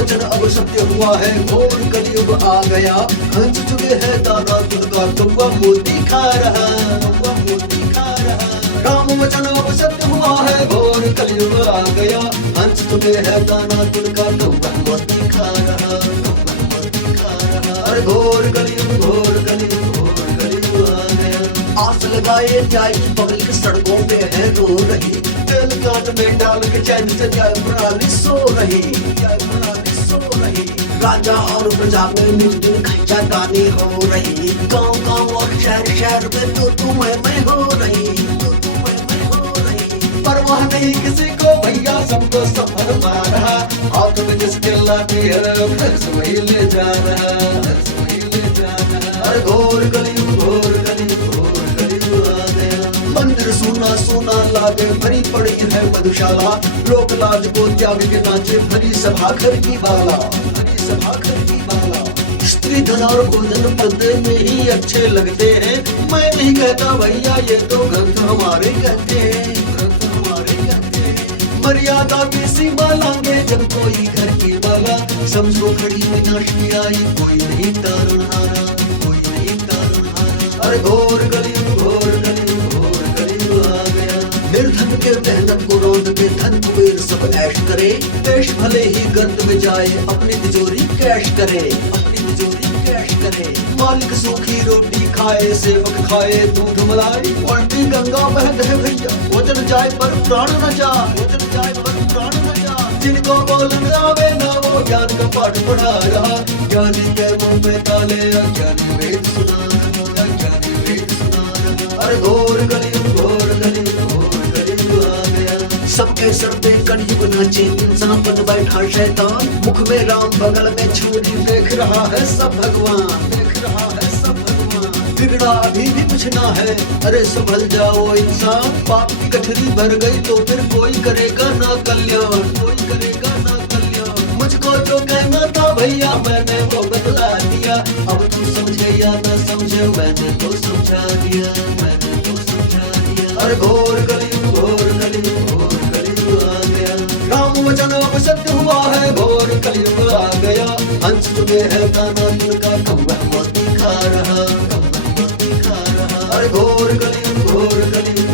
वचन अब सत्य हुआ है, घोर कलयुग आ गया। हंस चुके हैं दाना दूध का, कौवा मोती खा रहा, कौवा मोती खा रहा। राम वचन अब सत्य हुआ है, घोर कलयुग आ गया। हंस चुके हैं दाना दूध का, कौवा मोती खा रहा, कौवा मोती खा रहा। अरे घोर कलयुग, घोर कलयुग, घोर कलयुग आ गया। आस लगाए न्याय की पब्लिक सड़कों पे है रो रही, तेल काट में डाल के चैन से जय प्रणाली सो रही, जय प्रणाली सो रही। राजा और प्रजा में निर्दिन खर्चा गानी हो रही, गांव गांव और शहर शहर में तू मैं हो रही, तू मैं हो रही। परवाह नहीं किसी को भैया, सबको सफर मारा, हाथ में जिसके लाठी है वही ले जा रहा, वही ले जा रहा। अरे घोर कलयुग, घोर कलयुग, घोर कलयुग आ गया। मंदिर सोना सोना लागे, भरी पड़ी है मधुशाला, लोक लाज को त्याग के नाचे, भरी सभा घर की बाला, भरी सभा घर की बाला। स्त्री धन और भोजन पर्दे में ही अच्छे लगते हैं, मैं नहीं कहता भैया, ये तो ग्रंथ हमारे कहते हैं, ग्रंथ हमारे कहते हैं। मर्यादा की सीमा लांगे जब कोई घर की बाला, समझो खड़ी विनाशी आई, कोई नहीं तारण हारा, कोई नहीं तारण हारा। अरे घोर कलयुग, घोर कलयुग, घोर कलयुग आ गया। निर्धन के मेहनत को रौंद के धन कुबेर सब ऐश करे, देश भले ही गर्द में जाए, अपनी तिजोरी कैश करे, अपनी तिजोरी कैश करे। मालिक सूखी रोटी खाए, सेवक खाए दूध मलाई, उल्टी गंगा बह गए भैया, वचन जाए पर प्राण न जाए, वचन जाए पर प्राण न जाए। जिनको बोलन आवे ना वो ज्ञान का पाठ पढ़ा रहा, ज्ञानी के मुंह में ताले, अज्ञानी वेद सुना रहा, अज्ञानी वेद सुना रहा। अरे घोर कलयुग, घोर कलयुग, घोर कलयुग आ गया। सबके सर पे कलयुग नाचे, इंसान बन बैठा शैतान, मुख में राम बगल में छुरी, देख रहा है सब भगवान, देख रहा है सब भगवान। बिगड़ा अभी भी कुछ ना है, अरे संभल जाओ इंसान, पाप की गठरी भर गई तो फिर कोई करेगा ना कल्याण, कोई करेगा ना कल्याण। मुझको जो कहना था भैया मैंने वो बतला दिया, अब तू समझे या ना समझे, मैंने तो समझा दिया, मैंने तो समझा दिया। अरे घोर कलयुग, घोर कलयुग, घोर कलयुग आ गया। राम वचन अब सत्य हुआ है, घोर कलयुग आ गया। हंस चुके हैं दाना दूध का, कौवा मोती खा रहा, कौवा मोती खा रहा। अरे घोर कलयुग, घोर कलयुग,